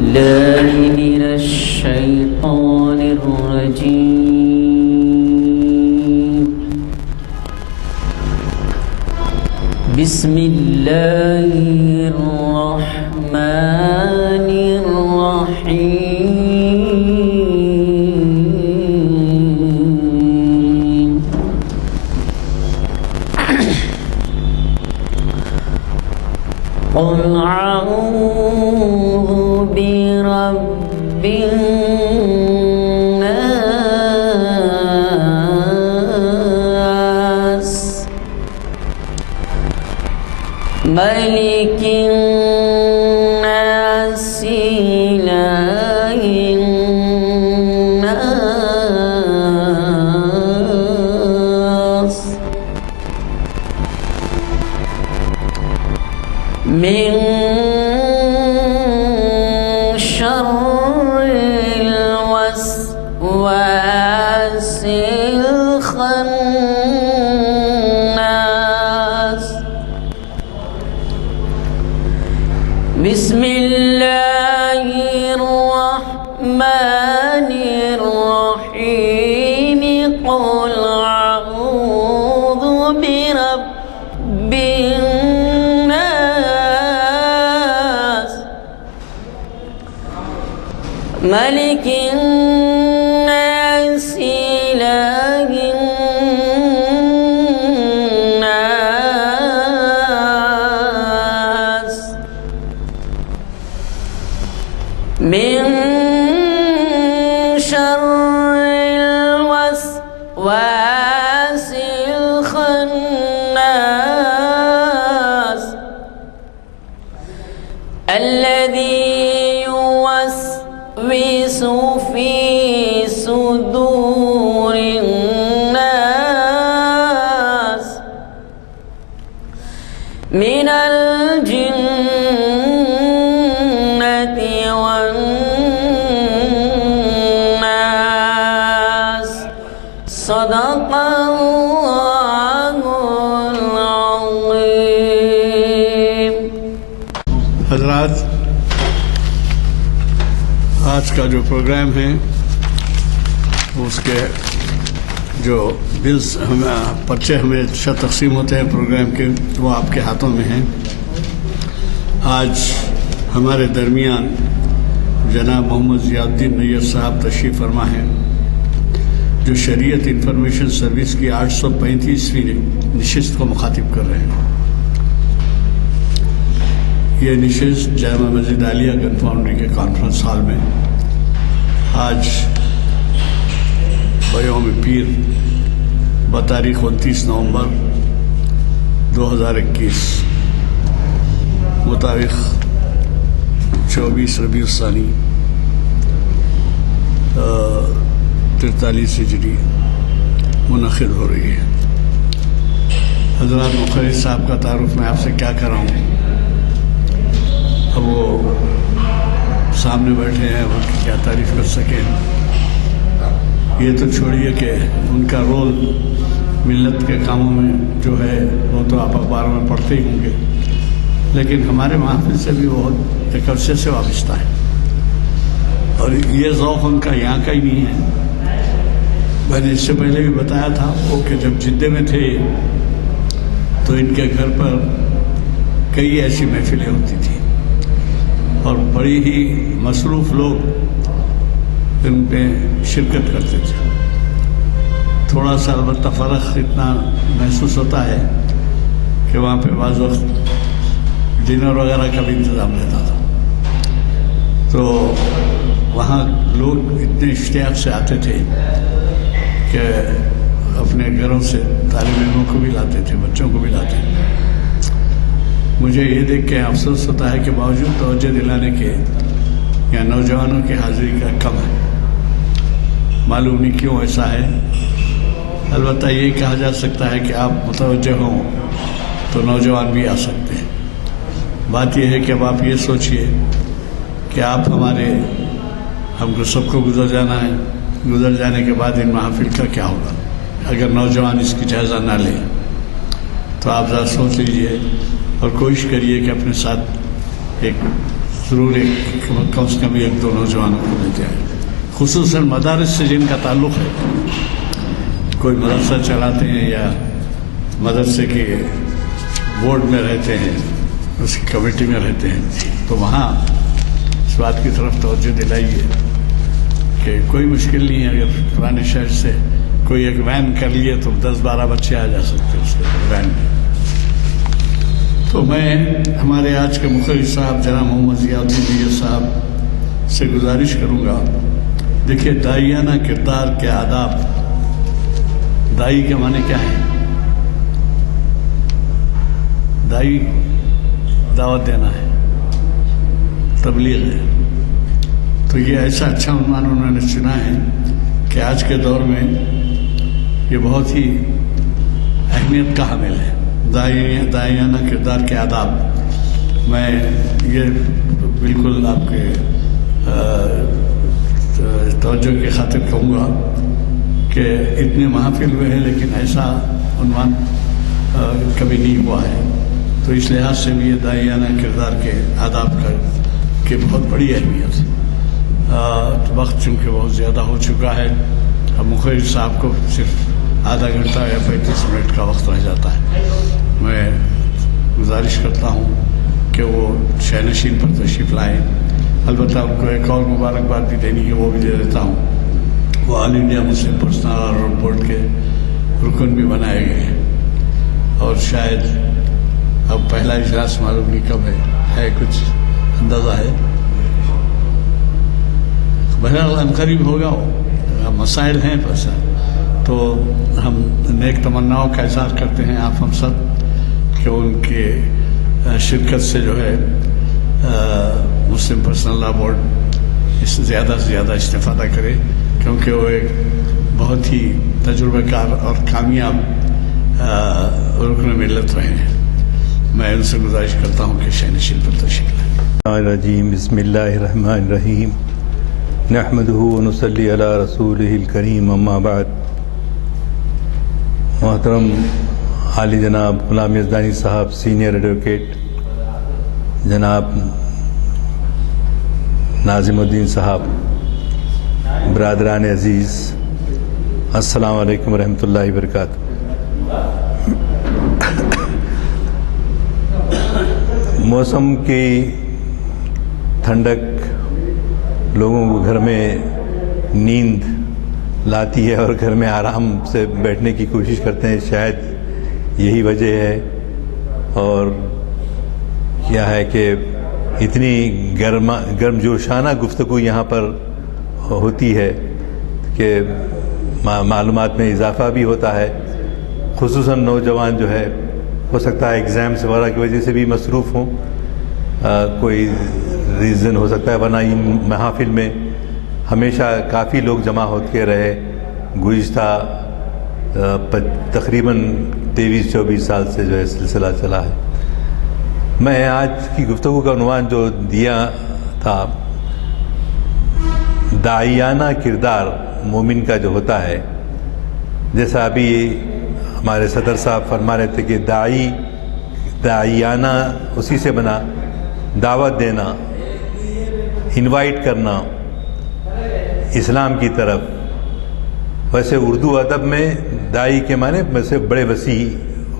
الله من الشيطان الرجيم. بسم الله الرحمن الرحيم. قل أعوذ برب الناس ملك الناس إله الناس من شر الوسواس الخناس. بسم الله الرحمن الرحيم. قل أعوذ برب الناس ملك الناس إله الناس من شر الوسواس الخناس الذي يوسوس في صدور الناس من الجنة والناس. صدق الله العظيم. حضرات، آج کا جو پروگرام ہے اس کے جو بلز پرچے ہمیں تقسیم ہوتے ہیں پروگرام کے، وہ آپ کے ہاتھوں میں ہیں. آج ہمارے درمیان جناب محمد ضیاء الدین نیّر صاحب تشریف فرما ہیں، جو شریعت انفارمیشن سروس کی 835ویں نشست کو مخاطب کر رہے ہیں. یہ نشست جامع مسجد عالیہ گن فاؤنڈری کے کانفرنس ہال میں آج بیوم پیر بتاریخ 29 نومبر 2021 مطابق 24 ربیع الثانی 43 ہجری منعقد ہو رہی ہے. حضرات، مخرج صاحب کا تعارف میں آپ سے کیا کر رہا ہوں. اب وہ سامنے بیٹھے ہیں، وہ کیا تعریف کر سکیں. یہ تو چھوڑیے کہ ان کا رول ملت کے کاموں میں جو ہے وہ تو آپ اخباروں میں پڑھتے ہی ہوں گے، لیکن ہمارے محافل سے بھی وہ ایک عرصے سے وابستہ ہے، اور یہ ذوق ان کا یہاں کا ہی نہیں ہے. میں نے اس سے پہلے بھی بتایا تھا وہ کہ جب جدے میں تھے تو ان کے گھر پر کئی ایسی محفلیں ہوتی تھیں اور بڑی ہی مصروف لوگ ان پہ شرکت کرتے تھے. تھوڑا سا البتہ فرق اتنا محسوس ہوتا ہے کہ وہاں پہ بعض وقت ڈنر وغیرہ کا بھی انتظام رہتا تھا، تو وہاں لوگ اتنے اشتیاق سے آتے تھے کہ اپنے گھروں سے طالب علموں کو بھی لاتے تھے، بچوں کو بھی لاتے تھے. مجھے یہ دیکھ کے افسوس ہوتا ہے کہ باوجود توجہ دلانے کے یا نوجوانوں کی حاضری کا کم ہے. معلوم نہیں کیوں ایسا ہے. البتہ یہ کہا جا سکتا ہے کہ آپ متوجہ ہوں تو نوجوان بھی آ سکتے ہیں. بات یہ ہے کہ اب آپ یہ سوچئے کہ آپ ہم کو سب کو گزر جانا ہے، گزر جانے کے بعد ان محافل کا کیا ہوگا اگر نوجوان اس کی جائزہ نہ لیں. تو آپ ذرا سوچ لیجئے اور کوشش کریے کہ اپنے ساتھ ایک ضرور کم سے کم 1-2 نوجوانوں کو مل جائے، خصوصاً مدارس سے جن کا تعلق ہے، کوئی مدرسہ چلاتے ہیں یا مدرسے کے بورڈ میں رہتے ہیں، اس کی کمیٹی میں رہتے ہیں، تو وہاں اس بات کی طرف توجہ دلائیے کہ کوئی مشکل نہیں ہے، اگر پرانے شہر سے کوئی ایک وین کر لیے تو 10-12 بچے آ جا سکتے ہیں اس کے وین میں۔ تو میں ہمارے آج کے مخرج صاحب جناب محمد ضیاء الدین صاحب سے گزارش کروں گا، دیکھیے داعیانہ کردار کے آداب، داعی کے معنی کیا ہے؟ داعی دعوت دینا ہے، تبلیغ ہے، تو یہ ایسا اچھا عنوان انہوں نے چنا ہے کہ آج کے دور میں یہ بہت ہی اہمیت کا حامل ہے، داعیانہ کردار کے آداب۔ میں یہ بالکل آپ کے توجہ کی خاطر کہوں گا کہ اتنے محافل ہوئے ہیں لیکن ایسا عنوان کبھی نہیں ہوا ہے، تو اس لحاظ سے بھی یہ داعیانہ کردار کے آداب کی بہت بڑی اہمیت ہے۔ وقت چونکہ بہت زیادہ ہو چکا ہے، اب مخرج صاحب کو صرف آدھا گھنٹہ یا 35 منٹ کا وقت رہ جاتا ہے۔ میں گزارش کرتا ہوں کہ وہ شہ نشین پر تشریف لائیں، البتہ ان کو ایک اور مبارکباد بھی دینی ہے، وہ بھی دے دیتا ہوں، وہ All India Muslim Personal Law Board کے رکن بھی بنائے گئے ہیں، اور شاید اب پہلا اجلاس معلوم نہیں کب ہے کچھ اندازہ ہے؟ بہرحال عنقریب ہوگا، وہ مسائل ہیں بس، تو ہم نیک تمناؤں کا اظہار کرتے ہیں آپ ہم سب کہ ان کے شرکت سے جو ہے مسلم پرسنل لاء بورڈ اس سے زیادہ استفادہ کرے، کیونکہ وہ ایک بہت ہی تجربہ کار اور کامیاب رکن ملت رہے ہیں۔ میں ان سے گزارش کرتا ہوں کہ شہ نشین پر تشریف لائیں۔ بسم اللہ الرحمن الرحیم، نحمدہ ونصلی علی رسولہ الکریم، اما بعد۔ محترم عالی جناب غلام یزدانی صاحب سینئر ایڈوکیٹ، جناب ناظم الدین صاحب، برادران عزیز، السلام علیکم ورحمۃ اللہ وبرکاتہ۔ موسم کی ٹھنڈک لوگوں کو گھر میں نیند لاتی ہے اور گھر میں آرام سے بیٹھنے کی کوشش کرتے ہیں، شاید یہی وجہ ہے، اور کیا ہے کہ اتنی گرم جوشانہ گفتگو یہاں پر ہوتی ہے کہ معلومات میں اضافہ بھی ہوتا ہے، خصوصاً نوجوان جو ہے ہو سکتا ہے ایگزامس وغیرہ کی وجہ سے بھی مصروف ہوں، کوئی ریزن ہو سکتا ہے، ورنہ ان محافل میں ہمیشہ کافی لوگ جمع ہوتے رہے، گزشتہ تقریباً 23-24 سال سے جو ہے سلسلہ چلا ہے۔ میں آج کی گفتگو کا عنوان جو دیا تھا، داعیانہ کردار مومن کا جو ہوتا ہے، جیسا ابھی ہمارے صدر صاحب فرما رہے تھے کہ داعیانہ اسی سے بنا، دعوت دینا، انوائٹ کرنا اسلام کی طرف۔ ویسے اردو ادب میں داعی کے معنی ویسے بڑے وسیع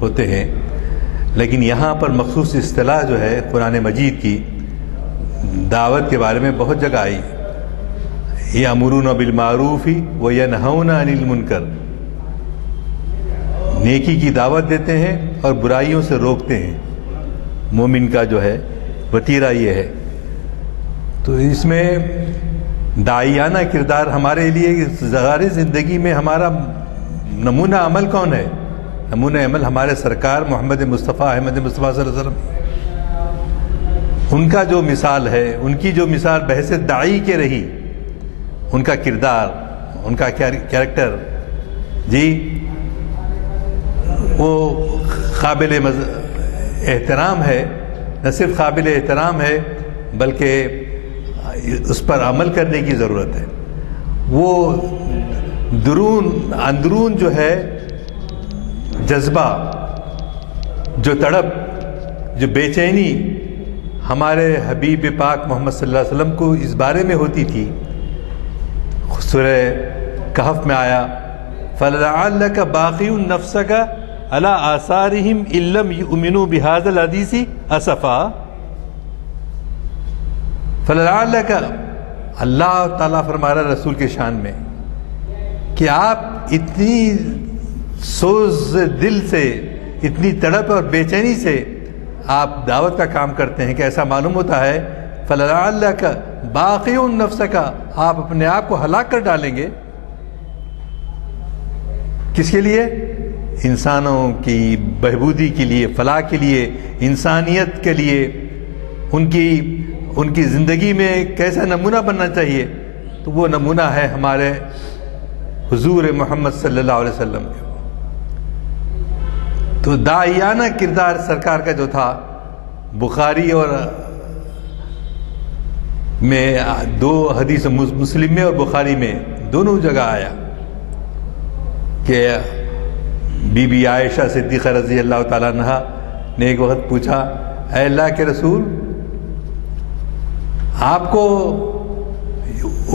ہوتے ہیں، لیکن یہاں پر مخصوص اصطلاح جو ہے قرآن مجید کی دعوت کے بارے میں بہت جگہ آئی، یأمرون بالمعروف وینہون عن المنکر، نیکی کی دعوت دیتے ہیں اور برائیوں سے روکتے ہیں۔ مومن کا جو ہے وتیرہ یہ ہے۔ تو اس میں داعیانہ کردار ہمارے لیے ظاہری زندگی میں ہمارا نمونہ عمل کون ہے؟ نمونہ عمل ہمارے سرکار محمد مصطفیٰ احمد مصطفیٰ صلی اللہ علیہ وسلم، ان کا جو مثال ہے، ان کی جو مثال بحیثیت داعی کے رہی، ان کا کردار، ان کا کیریکٹر، جی وہ قابل احترام ہے، نہ صرف قابل احترام ہے بلکہ اس پر عمل کرنے کی ضرورت ہے۔ وہ اندرون جو ہے جذبہ، جو تڑپ، جو بے چینی ہمارے حبیب پاک محمد صلی اللہ علیہ وسلم کو اس بارے میں ہوتی تھی. سورہ کہف میں آیا فَلَعَلَّكَ بَاخِعٌ نَفْسَكَ عَلَىٰ آثَارِهِمْ إِن لَّمْ يُؤْمِنُوا بِهَٰذَا الْحَدِيثِ أَسَفًا. فَلَعَلَّكَ اللہ تعالیٰ فرما رہا رسول کے شان میں کہ آپ اتنی سوز دل سے، اتنی تڑپ اور بے چینی سے آپ دعوت کا کام کرتے ہیں کہ ایسا معلوم ہوتا ہے فَلَعَلَّكَ بَاخِعٌ نَفْسَكَ، آپ اپنے آپ کو ہلاک کر ڈالیں گے. کس کے لیے؟ انسانوں کی بہبودی کے لیے، فلاح کے لیے، انسانیت کے لیے، ان کی زندگی میں کیسا نمونہ بننا چاہیے. تو وہ نمونہ ہے ہمارے حضور محمد صلی اللہ علیہ وسلم. تو داعیانہ کردار سرکار کا جو تھا، بخاری اور میں دو حدیث، مسلم میں اور بخاری میں دونوں جگہ آیا کہ بی بی عائشہ صدیقہ رضی اللہ تعالیٰ عنہا نے ایک وقت پوچھا اے اللہ کے رسول، آپ کو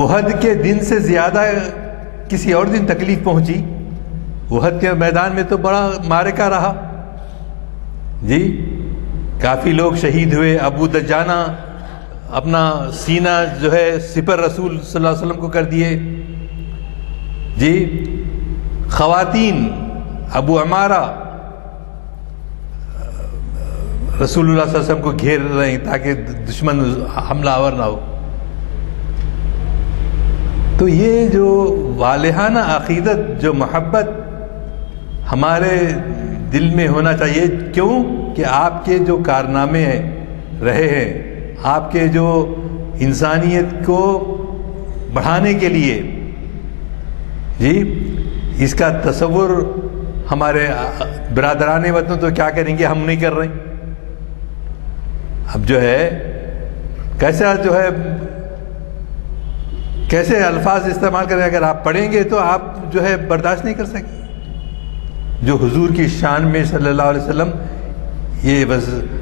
احد کے دن سے زیادہ کسی اور دن تکلیف پہنچی؟ احد کے میدان میں تو بڑا معرکہ رہا جی، کافی لوگ شہید ہوئے. ابو دجانہ اپنا سینہ جو ہے سپر رسول صلی اللہ علیہ وسلم کو کر دیے جی. خواتین ابو عمارہ رسول اللہ صلی اللہ علیہ وسلم کو گھیر رہے ہیں تاکہ دشمن حملہ آور نہ ہو. تو یہ جو والہانہ عقیدت، جو محبت ہمارے دل میں ہونا چاہیے. کیوں کہ آپ کے جو کارنامے رہے ہیں، آپ کے جو انسانیت کو بڑھانے کے لیے جی، اس کا تصور ہمارے برادران وطن تو کیا کریں گے، ہم نہیں کر رہے. اب جو ہے کیسے الفاظ استعمال کریں، اگر آپ پڑھیں گے تو آپ جو ہے برداشت نہیں کر سکیں. جو حضور کی شان میں صلی اللہ علیہ وسلم، یہ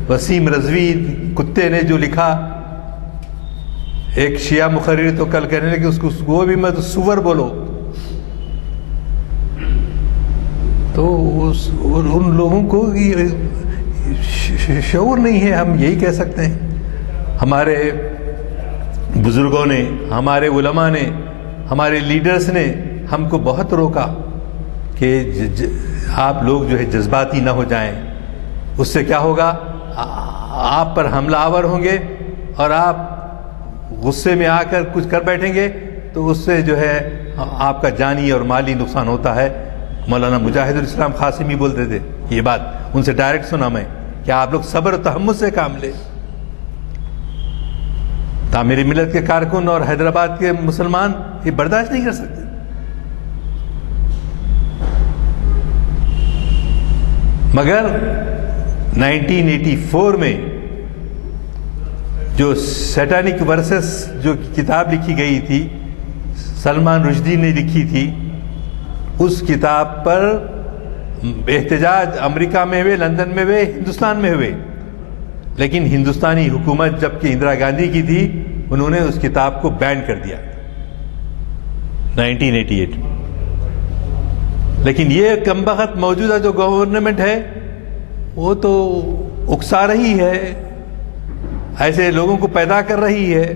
وسیم رضوی کتے نے جو لکھا، ایک شیعہ مقرر تو کل کہنے لگے اس کو وہ بھی مت سور بولو. تو ان لوگوں کو شعور نہیں ہے. ہم یہی کہہ سکتے ہیں، ہمارے بزرگوں نے، ہمارے علماء نے، ہمارے لیڈرز نے ہم کو بہت روکا کہ آپ لوگ جو ہے جذباتی نہ ہو جائیں. اس سے کیا ہوگا، آپ پر حملہ آور ہوں گے اور آپ غصے میں آ کر کچھ کر بیٹھیں گے تو اس سے جو ہے آپ کا جانی اور مالی نقصان ہوتا ہے. مولانا مجاہد الاسلام قاسمی بولتے تھے یہ بات، ان سے ڈائریکٹ سنا میں کہ آپ لوگ صبر و تحمل سے کام لیں. تعمیر ملت کے کارکن اور حیدرآباد کے مسلمان یہ برداشت نہیں کر سکتے. مگر 1984 میں جو سیٹانک ورسز جو کتاب لکھی گئی تھی، سلمان رشدی نے لکھی تھی، اس کتاب پر احتجاج امریکہ میں ہوئے، لندن میں ہوئے، ہندوستان میں ہوئے. لیکن ہندوستانی حکومت جبکہ اندرا گاندھی کی تھی، انہوں نے اس کتاب کو بین کر دیا 1988. لیکن یہ کمبخت موجودہ جو گورنمنٹ ہے وہ تو اکسا رہی ہے، ایسے لوگوں کو پیدا کر رہی ہے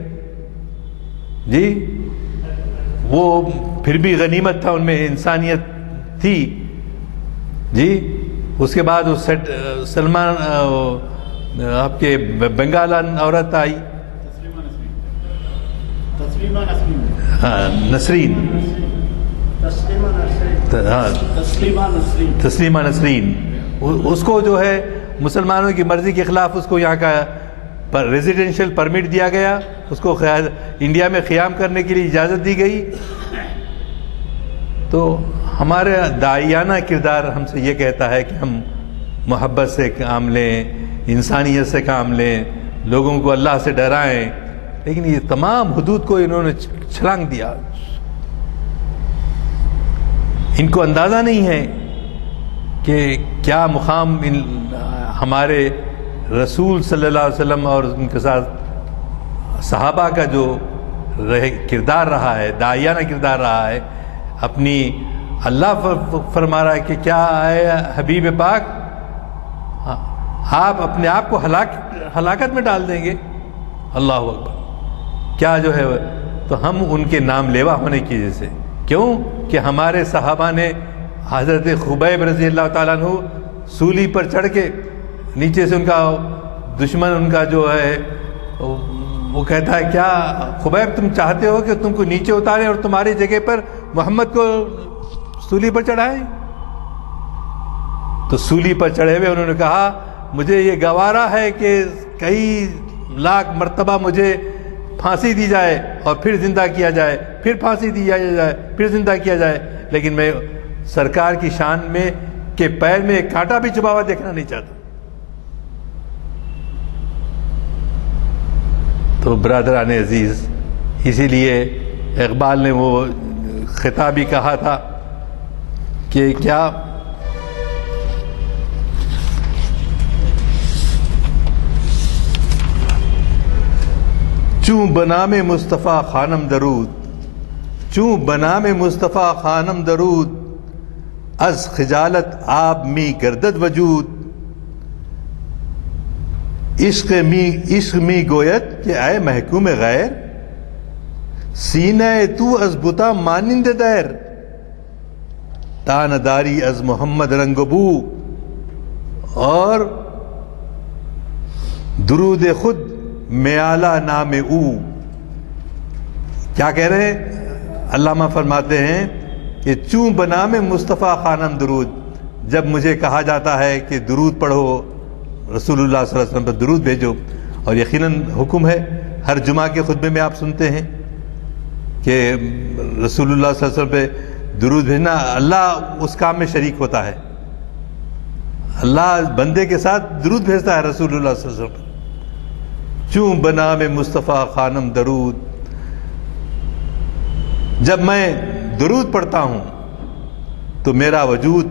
جی. وہ پھر بھی غنیمت تھا، ان میں انسانیت تھی جی. اس کے بعد وہ سلمان آپ کے بنگال عورت آئی، نسرین، تسلیمہ نسرین، اس کو جو ہے مسلمانوں کی مرضی کے خلاف اس کو یہاں کا ریزیڈینشل پرمٹ دیا گیا، اس کو انڈیا میں قیام کرنے کے لیے اجازت دی گئی. تو ہمارے داعیانہ کردار ہم سے یہ کہتا ہے کہ ہم محبت سے کام لیں، انسانیت سے کام لیں، لوگوں کو اللہ سے ڈرائیں. لیکن یہ تمام حدود کو انہوں نے چھلانگ دیا. ان کو اندازہ نہیں ہے کہ کیا مقام ہمارے رسول صلی اللہ علیہ وسلم اور ان کے ساتھ صحابہ کا جو کردار رہا ہے، داعیانہ کردار رہا ہے، اپنی اللہ فرما رہا ہے کہ کیا اے حبیب پاک آپ اپنے آپ کو ہلاکت میں ڈال دیں گے؟ اللہ اکبر! کیا جو ہے، تو ہم ان کے نام لیوا ہونے کی وجہ سے، کیوں کہ ہمارے صحابہ نے حضرت خبیب رضی اللہ تعالیٰ عنہ سولی پر چڑھ کے نیچے سے ان کا دشمن ان کا جو ہے وہ کہتا ہے کیا خبیب تم چاہتے ہو کہ تم کو نیچے اتاریں اور تمہاری جگہ پر محمد کو سولی پر چڑھائیں؟ تو سولی پر چڑھے ہوئے انہوں نے کہا مجھے یہ گوارا ہے کہ کئی لاکھ مرتبہ مجھے پھانسی دی جائے اور پھر زندہ کیا جائے، پھر پھانسی دی جائے، پھر زندہ کیا جائے، لیکن میں سرکار کی شان میں کہ پیر میں ایک کانٹا بھی چبھا ہوا دیکھنا نہیں چاہتا۔ تو برادران عزیز، اسی لیے اقبال نے وہ خطاب ہی کہا تھا کہ کیا چوں بنام مصطفیٰ خانم درود، چوں بنام مصطفیٰ خانم درود، از خجالت آب می گردد وجود، عشق می گوید کہ اے محکوم غیر، سینہ تو از بتا مانند دیر، تانداری از محمد رنگ بو، اور درود خود میالہ نام او۔ کیا کہہ رہے ہیں؟ علامہ فرماتے ہیں کہ چوں بنام مصطفیٰ خانم درود، جب مجھے کہا جاتا ہے کہ درود پڑھو، رسول اللہ صلی اللہ علیہ وسلم پر درود بھیجو، اور یقیناً حکم ہے، ہر جمعہ کے خطبے میں آپ سنتے ہیں کہ رسول اللہ صلی اللہ علیہ وسلم پہ درود بھیجنا، اللہ اس کام میں شریک ہوتا ہے، اللہ بندے کے ساتھ درود بھیجتا ہے رسول اللہ صلی اللہ علیہ وسلم۔ چوں بنام مصطفیٰ خانم درود، جب میں درود پڑھتا ہوں تو میرا وجود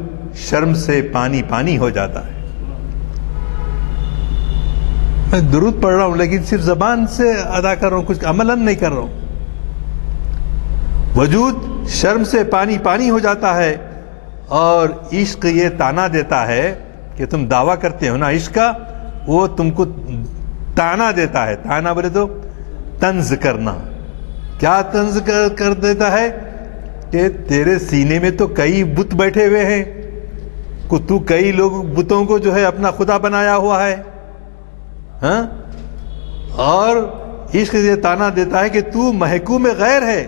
شرم سے پانی پانی ہو جاتا ہے۔ میں درود پڑھ رہا ہوں لیکن صرف زبان سے ادا کر رہا ہوں، کچھ عملاً نہیں کر رہا ہوں، وجود شرم سے پانی پانی ہو جاتا ہے، اور عشق یہ تانا دیتا ہے کہ تم دعویٰ کرتے ہو نا عشق کا، وہ تم کو تانا دیتا ہے۔ تانا بولے تو طنز کرنا۔ کیا طنز کر دیتا ہے؟ کہ تیرے سینے میں تو کئی بت بیٹھے ہوئے ہیں، تو کئی لوگ بتوں کو جو ہے اپنا خدا بنایا ہوا ہے، ہاں، اور عشق یہ تانا دیتا ہے کہ تو محکوم غیر ہے،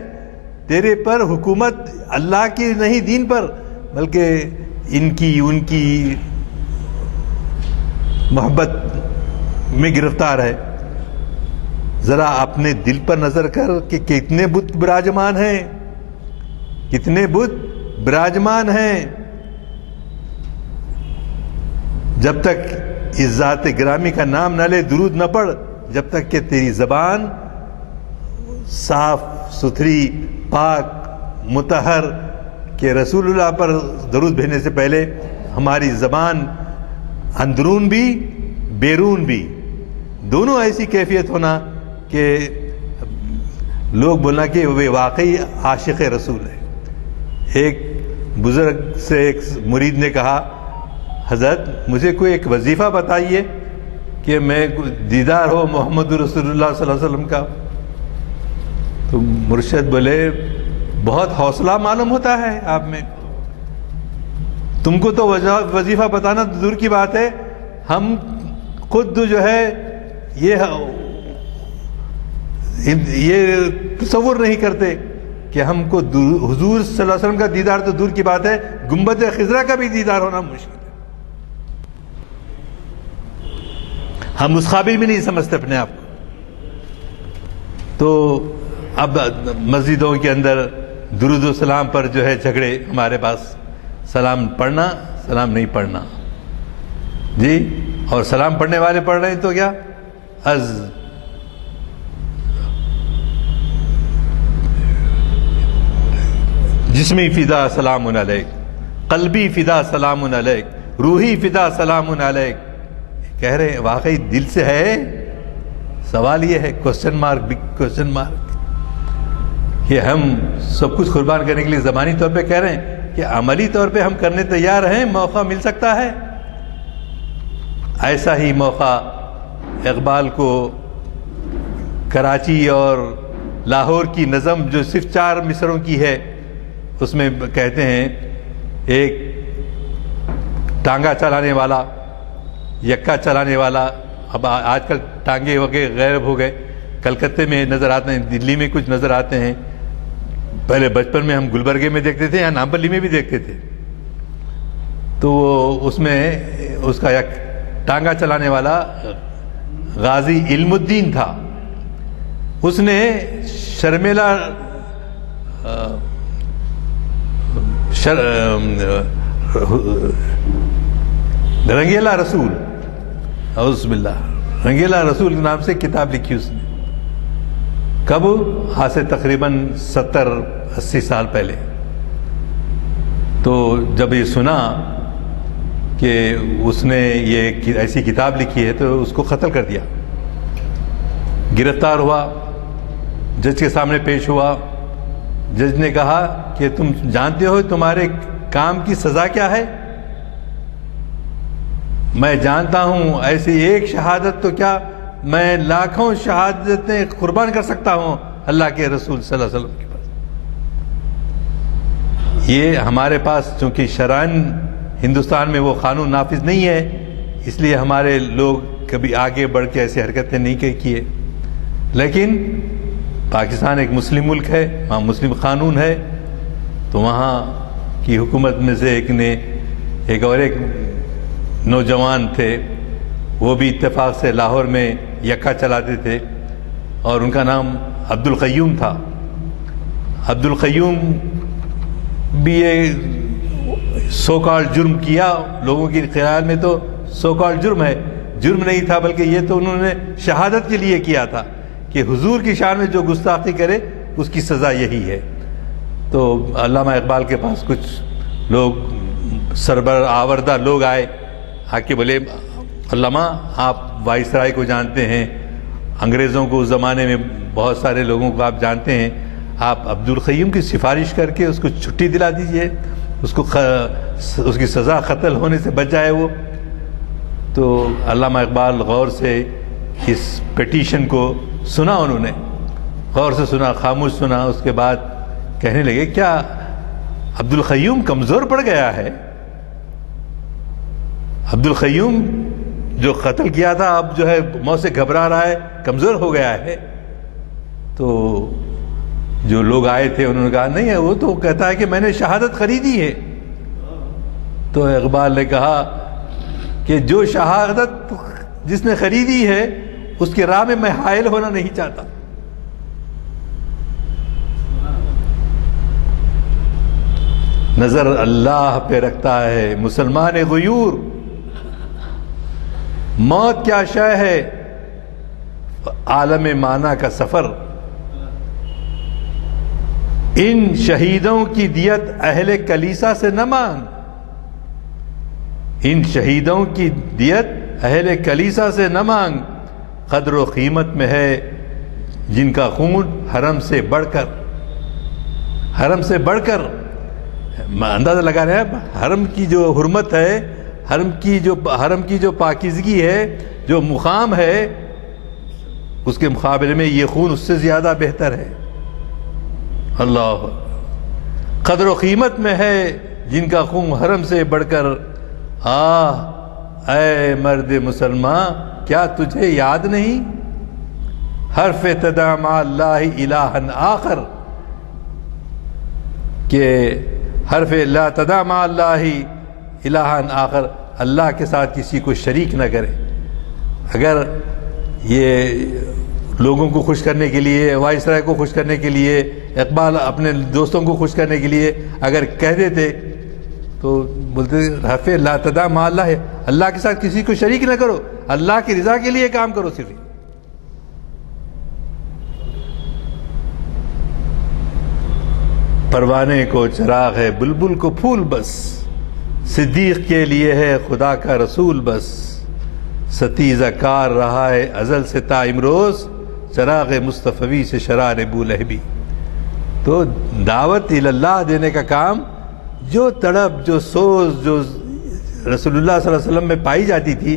تیرے پر حکومت اللہ کی نہیں، دین پر، بلکہ ان کی محبت میں گرفتار ہے۔ ذرا اپنے دل پر نظر کر کہ کتنے بت براجمان ہیں، کتنے بت براجمان ہیں۔ جب تک اس ذات گرامی کا نام نہ لے، درود نہ پڑھ، جب تک کہ تیری زبان صاف ستھری پاک مطہر، کہ رسول اللہ پر درود بھیجنے سے پہلے ہماری زبان اندرون بھی بیرون بھی دونوں ایسی کیفیت ہونا کہ لوگ بولنا کہ وہ واقعی عاشق رسول ہے۔ ایک بزرگ سے ایک مرید نے کہا حضرت مجھے کوئی ایک وظیفہ بتائیے کہ میں دیدار ہو محمد رسول اللہ صلی اللہ علیہ وسلم کا۔ تو مرشد بولے بہت حوصلہ معلوم ہوتا ہے آپ میں، تم کو تو وظیفہ بتانا دور کی بات ہے، ہم خود جو ہے یہ تصور نہیں کرتے کہ ہم کو حضور صلی اللہ علیہ وسلم کا دیدار تو دور کی بات ہے، گنبد خضرا کا بھی دیدار ہونا مشکل ہے۔ ہم اس قابل بھی نہیں سمجھتے اپنے آپ کو۔ تو اب مسجدوں کے اندر درود و سلام پر جو ہے جھگڑے ہمارے پاس، سلام پڑھنا سلام نہیں پڑھنا جی، اور سلام پڑھنے والے پڑھ رہے ہیں تو کیا از جسمی فدا سلام علیک، قلبی فدا سلام علیک، روحی فدا سلام علیک، کہہ رہے ہیں واقعی دل سے ہے؟ سوال یہ ہے، question mark, big question mark, کہ ہم سب کچھ قربان کرنے کے لیے زبانی طور پہ کہہ رہے ہیں کہ عملی طور پہ ہم کرنے تیار ہیں؟ موقع مل سکتا ہے؟ ایسا ہی موقع اقبال کو کراچی اور لاہور کی نظم جو صرف 4 مصروں کی ہے، اس میں کہتے ہیں ایک ٹانگا چلانے والا، یکا چلانے والا، اب آج کل ٹانگے وغیرہ غائب ہو گئے، کلکتے میں نظر آتے ہیں، دلی میں کچھ نظر آتے ہیں، پہلے بچپن میں ہم گلبرگے میں دیکھتے تھے یا نامپلی میں بھی دیکھتے تھے، تو اس میں اس کا یک ٹانگا چلانے والا غازی علم الدین تھا، اس نے شرمیلا رنگیلا رسول، اعوذ باللہ، رنگیلا رسول کے نام سے کتاب لکھی اس نے، کب؟ آج سے تقریباً 70-80 سال پہلے۔ تو جب یہ سنا کہ اس نے یہ ایسی کتاب لکھی ہے تو اس کو قتل کر دیا، گرفتار ہوا، جج کے سامنے پیش ہوا، جج نے کہا کہ تم جانتے ہو تمہارے کام کی سزا کیا ہے؟ میں جانتا ہوں، ایسی ایک شہادت تو کیا میں لاکھوں شہادتیں قربان کر سکتا ہوں اللہ کے رسول صلی اللہ علیہ وسلم کے پاس۔ یہ ہمارے پاس چونکہ شرعاً ہندوستان میں وہ قانون نافذ نہیں ہے، اس لیے ہمارے لوگ کبھی آگے بڑھ کے ایسی حرکتیں نہیں کیے، لیکن پاکستان ایک مسلم ملک ہے، وہاں مسلم قانون ہے، تو وہاں کی حکومت میں سے ایک نوجوان تھے، وہ بھی اتفاق سے لاہور میں یکا چلاتے تھے، اور ان کا نام عبد القیوم تھا۔ عبد القیوم بھی یہ سو کال جرم کیا، لوگوں کے خیال میں تو سو کال جرم ہے، جرم نہیں تھا بلکہ یہ تو انہوں نے شہادت کے لیے کیا تھا کہ حضور کی شان میں جو گستاخی کرے اس کی سزا یہی ہے۔ تو علامہ اقبال کے پاس کچھ لوگ سربر آوردہ لوگ آئے، آ کے بولے علامہ آپ وائسرائے کو جانتے ہیں، انگریزوں کو اس زمانے میں بہت سارے لوگوں کو آپ جانتے ہیں، آپ عبد القیوم کی سفارش کر کے اس کو چھٹی دلا دیجئے، اس کی سزا قتل ہونے سے بچ جائے وہ۔ تو علامہ اقبال غور سے اس پیٹیشن کو سنا، انہوں نے غور سے سنا، خاموش سنا، اس کے بعد کہنے لگے کیا عبد القیوم کمزور پڑ گیا ہے؟ عبد القیوم جو قتل کیا تھا اب جو ہے موت سے گھبرا رہا ہے، کمزور ہو گیا ہے؟ تو جو لوگ آئے تھے انہوں نے کہا نہیں ہے، وہ تو کہتا ہے کہ میں نے شہادت خریدی ہے۔ تو اقبال نے کہا کہ جو شہادت جس نے خریدی ہے اس کے راہ میں حائل ہونا نہیں چاہتا۔ نظر اللہ پہ رکھتا ہے مسلمان غیور، موت کیا شے ہے عالم معنی کا سفر، ان شہیدوں کی دیت اہل کلیسا سے نہ مانگ، ان شہیدوں کی دیت اہل کلیسا سے نہ مانگ، قدر و قیمت میں ہے جن کا خون حرم سے بڑھ کر، حرم سے بڑھ کر، اندازہ لگا رہے ہیں حرم کی جو حرمت ہے، حرم کی جو پاکیزگی ہے، جو مقام ہے، اس کے مقابلے میں یہ خون اس سے زیادہ بہتر ہے۔ اللہ قدر و قیمت میں ہے جن کا خون حرم سے بڑھ کر، اے مرد مسلمان کیا تجھے یاد نہیں، حرف تدع مع اللہ الہا آخر، کہ حرف لا تدع مع اللہ الہا آخر، اللہ کے ساتھ کسی کو شریک نہ کرے۔ اگر یہ لوگوں کو خوش کرنے کے لیے، وائسرائے کو خوش کرنے کے لیے، اقبال اپنے دوستوں کو خوش کرنے کے لیے اگر کہہ دیتے تو بولتے حرف لا تدع مع اللہ، اللہ کے ساتھ کسی کو شریک نہ کرو، اللہ کی رضا کے لیے کام کرو صرف۔ پروانے کو چراغ ہے بلبل کو پھول بس، صدیق کے لیے ہے خدا کا رسول بس، ستیزہ کار رہا ہے ازل سے تا امروز، چراغ مصطفی سے شرار ابو لہبی۔ تو دعوت اللہ دینے کا کام، جو تڑپ، جو سوز، جو رسول اللہ صلی اللہ علیہ وسلم میں پائی جاتی تھی،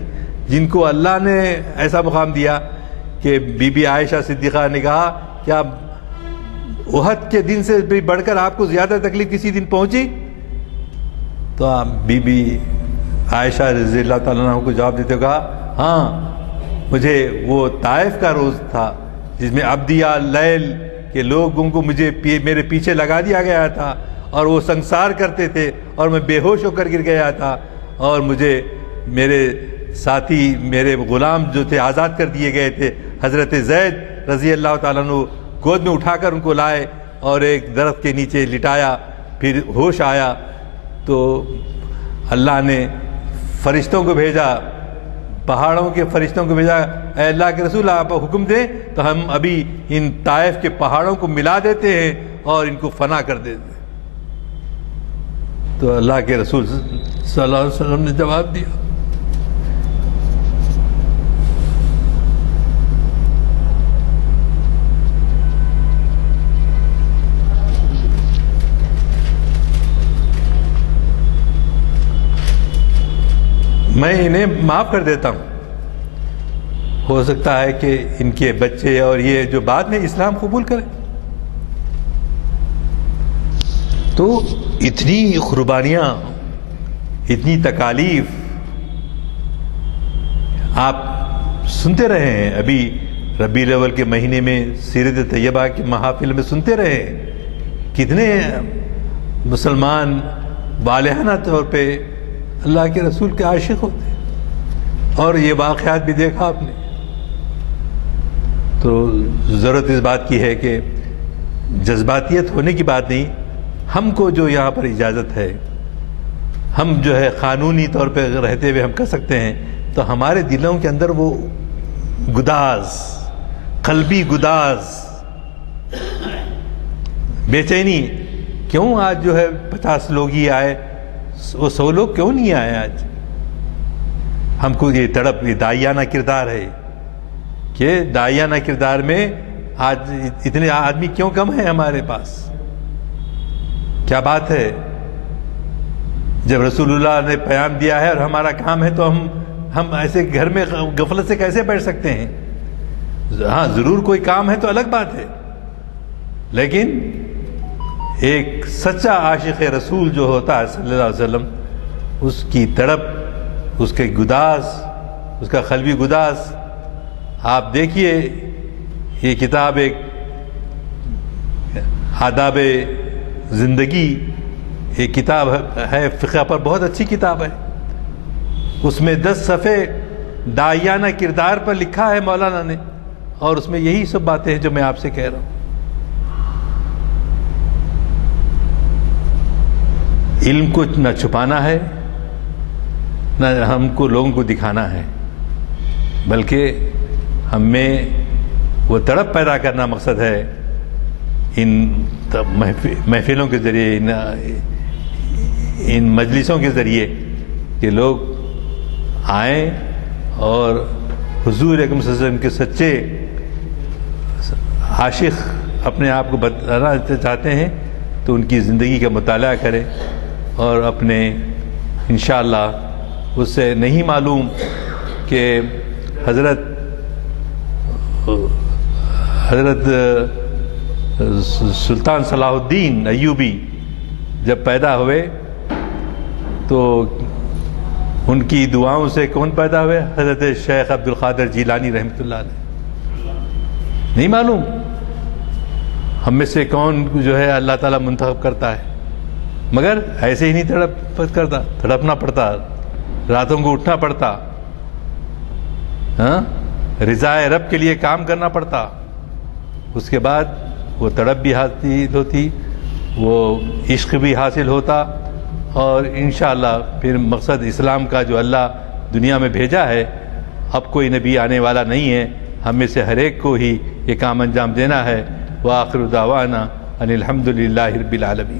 جن کو اللہ نے ایسا مقام دیا کہ بی بی عائشہ صدیقہ نے کہا کیا احد کے دن سے بھی بڑھ کر آپ کو زیادہ تکلیف کسی دن پہنچی؟ تو بی بی عائشہ رضی اللہ تعالیٰ عنہ کو جواب دیتے کہا ہاں، مجھے وہ طائف کا روز تھا جس میں عبدیہ لیل کے لوگوں کو میرے پیچھے لگا دیا گیا تھا اور وہ سنسار کرتے تھے اور میں بے ہوش ہو کر گر گیا تھا، اور مجھے میرے ساتھی، میرے غلام جو تھے آزاد کر دیے گئے تھے، حضرت زید رضی اللہ تعالیٰ عنہ گود میں اٹھا کر ان کو لائے اور ایک درخت کے نیچے لٹایا، پھر ہوش آیا تو اللہ نے فرشتوں کو بھیجا، پہاڑوں کے فرشتوں کو بھیجا، اے اللہ کے رسول آپ حکم دیں تو ہم ابھی ان طائف کے پہاڑوں کو ملا دیتے ہیں اور ان کو فنا کر دیتے ہیں۔ تو اللہ کے رسول صلی اللہ علیہ وسلم نے جواب دیا میں انہیں معاف کر دیتا ہوں، ہو سکتا ہے کہ ان کے بچے اور یہ جو بعد میں اسلام قبول کریں۔ تو اتنی قربانیاں، اتنی تکالیف آپ سنتے رہے ہیں، ابھی ربیع الاول کے مہینے میں سیرت طیبہ کی محافل میں سنتے رہے ہیں، کتنے مسلمان والہانہ طور پہ اللہ کے رسول کے عاشق ہوتے ہیں، اور یہ واقعات بھی دیکھا آپ نے۔ تو ضرورت اس بات کی ہے کہ جذباتیت ہونے کی بات نہیں، ہم کو جو یہاں پر اجازت ہے، ہم جو ہے قانونی طور پہ رہتے ہوئے ہم کر سکتے ہیں، تو ہمارے دلوں کے اندر وہ گداز، قلبی گداز، بے چینی، کیوں آج جو ہے 50 لوگ ہی آئے، وہ 100 لوگ کیوں نہیں آئے آج؟ ہم کو یہ تڑپ، یہ داعیانہ کردار ہے کہ داعیانہ کردار میں آج اتنے آدمی کیوں کم ہیں ہمارے پاس؟ کیا بات ہے؟ جب رسول اللہ نے پیام دیا ہے اور ہمارا کام ہے تو ہم ایسے گھر میں غفلت سے کیسے بیٹھ سکتے ہیں؟ ہاں ضرور کوئی کام ہے تو الگ بات ہے، لیکن ایک سچا عاشق رسول جو ہوتا ہے صلی اللہ علیہ وسلم، اس کی تڑپ، اس کے گداز، اس کا قلبی گداز، آپ دیکھیے یہ کتاب ایک آداب زندگی ایک کتاب ہے، فقہ پر بہت اچھی کتاب ہے، اس میں 10 صفحے داعیانہ کردار پر لکھا ہے مولانا نے، اور اس میں یہی سب باتیں ہیں جو میں آپ سے کہہ رہا ہوں۔ علم کو نہ چھپانا ہے، نہ ہم کو لوگوں کو دکھانا ہے، بلکہ ہم میں وہ تڑپ پیدا کرنا مقصد ہے ان محفلوں کے ذریعے، ان مجلسوں کے ذریعے، کہ لوگ آئیں اور حضور اکرم صلی اللہ علیہ وسلم کے سچے عاشق اپنے آپ کو بتانا چاہتے ہیں تو ان کی زندگی کا مطالعہ کریں، اور اپنے انشاءاللہ اس سے نہیں معلوم کہ حضرت سلطان صلاح الدین ایوبی جب پیدا ہوئے تو ان کی دعاؤں سے کون پیدا ہوئے؟ حضرت شیخ عبد القادر جیلانی رحمۃ اللہ علیہ۔ نہیں معلوم ہم میں سے کون جو ہے اللہ تعالیٰ منتخب کرتا ہے، مگر ایسے ہی نہیں تڑپنا پڑتا، راتوں کو اٹھنا پڑتا، ہاں رضائے رب کے لیے کام کرنا پڑتا، اس کے بعد وہ تڑپ بھی حاصل ہوتی، وہ عشق بھی حاصل ہوتا، اور انشاءاللہ پھر مقصد اسلام کا جو اللہ دنیا میں بھیجا ہے، اب کوئی نبی آنے والا نہیں ہے، ہم میں سے ہر ایک کو ہی یہ کام انجام دینا ہے۔ وآخر دعوانا ان الحمد للہ رب العالمین۔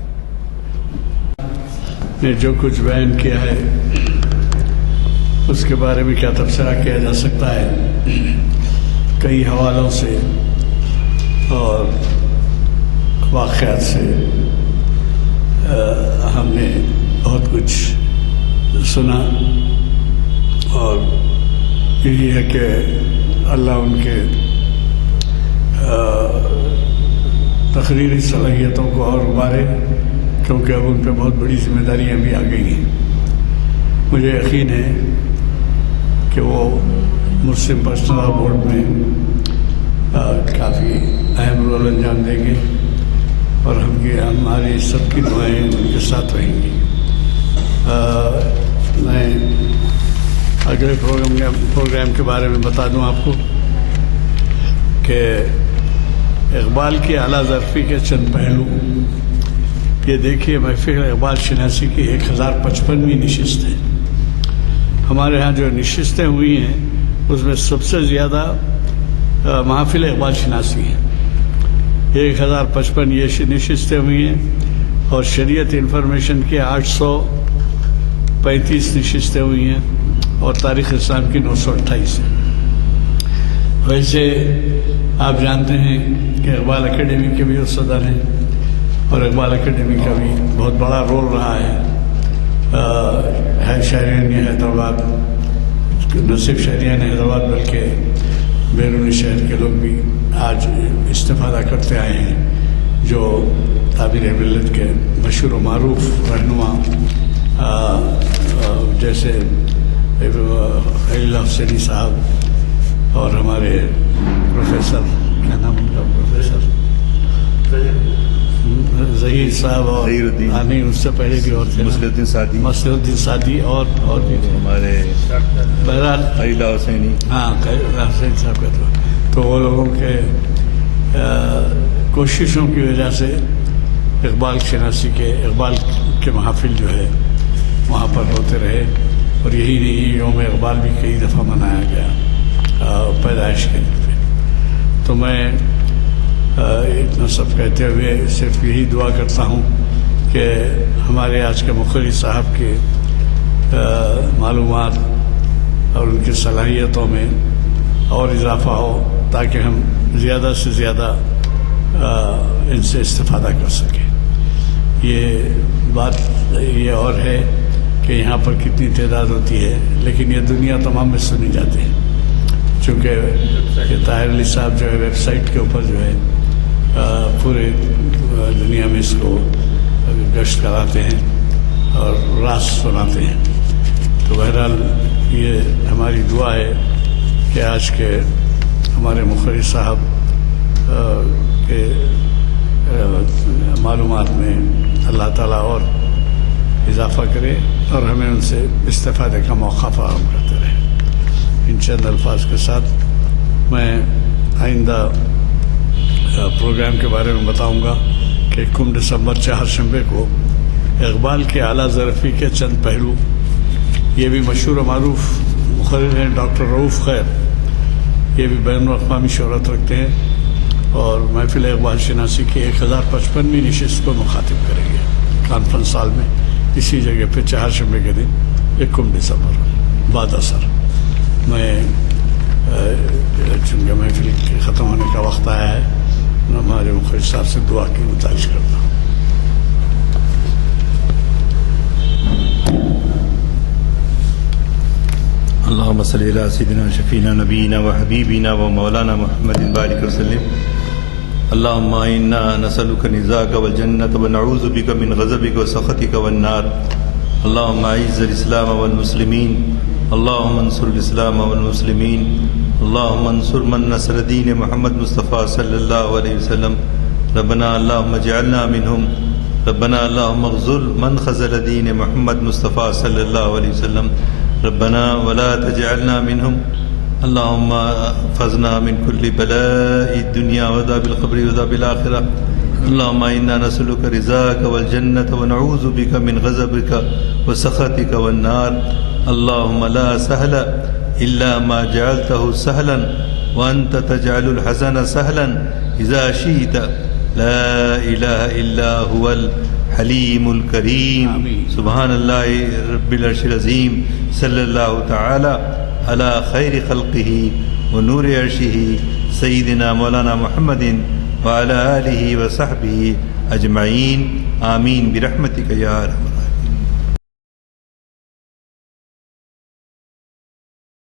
نے جو کچھ بیان کیا ہے اس کے بارے میں کیا تبصرہ کیا جا سکتا ہے. کئی حوالوں سے اور واقعات سے ہم نے بہت کچھ سنا، اور یہی ہے کہ اللہ ان کے تقریری صلاحیتوں کو اور ابھارے، کیونکہ اب ان پہ بہت بڑی ذمہ داریاں بھی آ گئی ہیں. مجھے یقین ہے کہ وہ مسلم پرسنل لاء بورڈ میں کافی اہم رول انجام دیں گے، اور ہماری سب کی دعائیں ان کے ساتھ رہیں گی. میں اگلے پروگرام کے بارے میں بتا دوں آپ کو کہ اقبال کی اعلیٰ ظرفی کے چند پہلو. یہ دیکھیے، محفل اقبال شناسی کی 1055ویں نشست ہے. ہمارے ہاں جو نشستیں ہوئی ہیں اس میں سب سے زیادہ محافل اقبال شناسی ہیں. 1055 یہ نشستیں ہوئی ہیں، اور شریعت انفارمیشن کی 835 نشستیں ہوئی ہیں، اور تاریخ اسلام کی 928 ہیں. ویسے آپ جانتے ہیں کہ اقبال اکیڈمی کے بھی صدر ہیں، اور اقبال اکیڈمی کا بھی بہت بڑا رول رہا ہے. شہریان حیدرآباد، نہ صرف شہریان حیدرآباد بلکہ بیرون شہر کے لوگ بھی آج استفادہ کرتے آئے ہیں، جو تعبیر ملت کے مشہور و معروف رہنما جیسے خلیل حسینی صاحب، اور ہمارے پروفیسر، کیا نام ان کا، پروفیسر ظہیر صاحب، اور نہیں اس سے پہلے بھی اور تھے، مسلح الدین سعدی، اور بھی ہمارے بہرحال خلیل حسینی، ہاں خلیل حسین صاحب کا تو وہ لوگوں کے کوششوں کی وجہ سے اقبال کے محافل جو ہے وہاں پر ہوتے رہے. اور یہی نہیں، یوم اقبال بھی کئی دفعہ منایا گیا پیدائش کے دن پہ. تو میں اتنا سب کہتے ہوئے صرف یہی دعا کرتا ہوں کہ ہمارے آج کے مقرری صاحب کے معلومات اور ان کی صلاحیتوں میں اور اضافہ ہو، تاکہ ہم زیادہ سے زیادہ ان سے استفادہ کر سکیں. یہ بات یہ اور ہے کہ یہاں پر کتنی تعداد ہوتی ہے، لیکن یہ دنیا تمام میں سنی جاتی ہے، چونکہ طاہر علی صاحب جو ہے ویب سائٹ کے اوپر جو ہے پورے دنیا میں اس کو گشت کراتے ہیں اور راز سناتے ہیں. تو بہرحال یہ ہماری دعا ہے کہ آج کے ہمارے مقرری صاحب کے معلومات میں اللہ تعالیٰ اور اضافہ کرے، اور ہمیں ان سے استفادے کا موقع فراہم کرتے رہے. ان چند الفاظ کے ساتھ میں آئندہ پروگرام کے بارے میں بتاؤں گا کہ 1 دسمبر چہارشنبے کو اقبال کے اعلیٰ ظرفی کے چند پہلو. یہ بھی مشہور و معروف مقرر ہیں ڈاکٹر رؤوف خیر، یہ بھی بین الاقوامی شہرت رکھتے ہیں، اور محفل اقبال شناسی کی 1055ویں نشست کو مخاطب کریں گے کانفرنس ہال میں، اسی جگہ پہ چہارشنبے کے دن 1 دسمبر بعد اثر. میں چونکہ محفل کے ختم ہونے کا وقت آیا ہے، ہمارے مقرر صاحب سے دعا کی گزارش کرتا ہوں. اللهم صل على سيدنا شفينا نبينا وحبيبنا ومولانا محمد بارك وسلم. اللهم إنا نسألك رضاك والجنة ونعوذ بك من غضبك وسخطك والنار. اللهم أعز الإسلام والمسلمين، اللهم انصر الإسلام والمسلمين، اللهم انصر من نصر دين محمد مصطفى صلى الله عليه وسلم. ربنا اللهم اجعلنا منهم، ربنا اللهم اغزل من خذل دين محمد مصطفى صلى الله عليه وسلم. ربنا ولا تجعلنا منهم. اللهم احفظنا من كل بلاء الدنيا وعذاب القبر وعذاب الآخرة. اللهم إنا نسألك رضاك والجنة ونعوذ بك من غضبك وسخطك والنار. اللهم لا سهل إلا ما جعلته سهلا وأنت تجعل الحزن سهلا إذا شئت. لا إله إلا هو حلیم الکریم آمین۔ سبحان اللہ رب العرش العظیم صلی اللہ تعالی علی خیر خلقہ و نور عرشہ سیدنا مولانا محمد وعلی آلہ وصحبہ اجمعین آمین برحمتک یا ارحم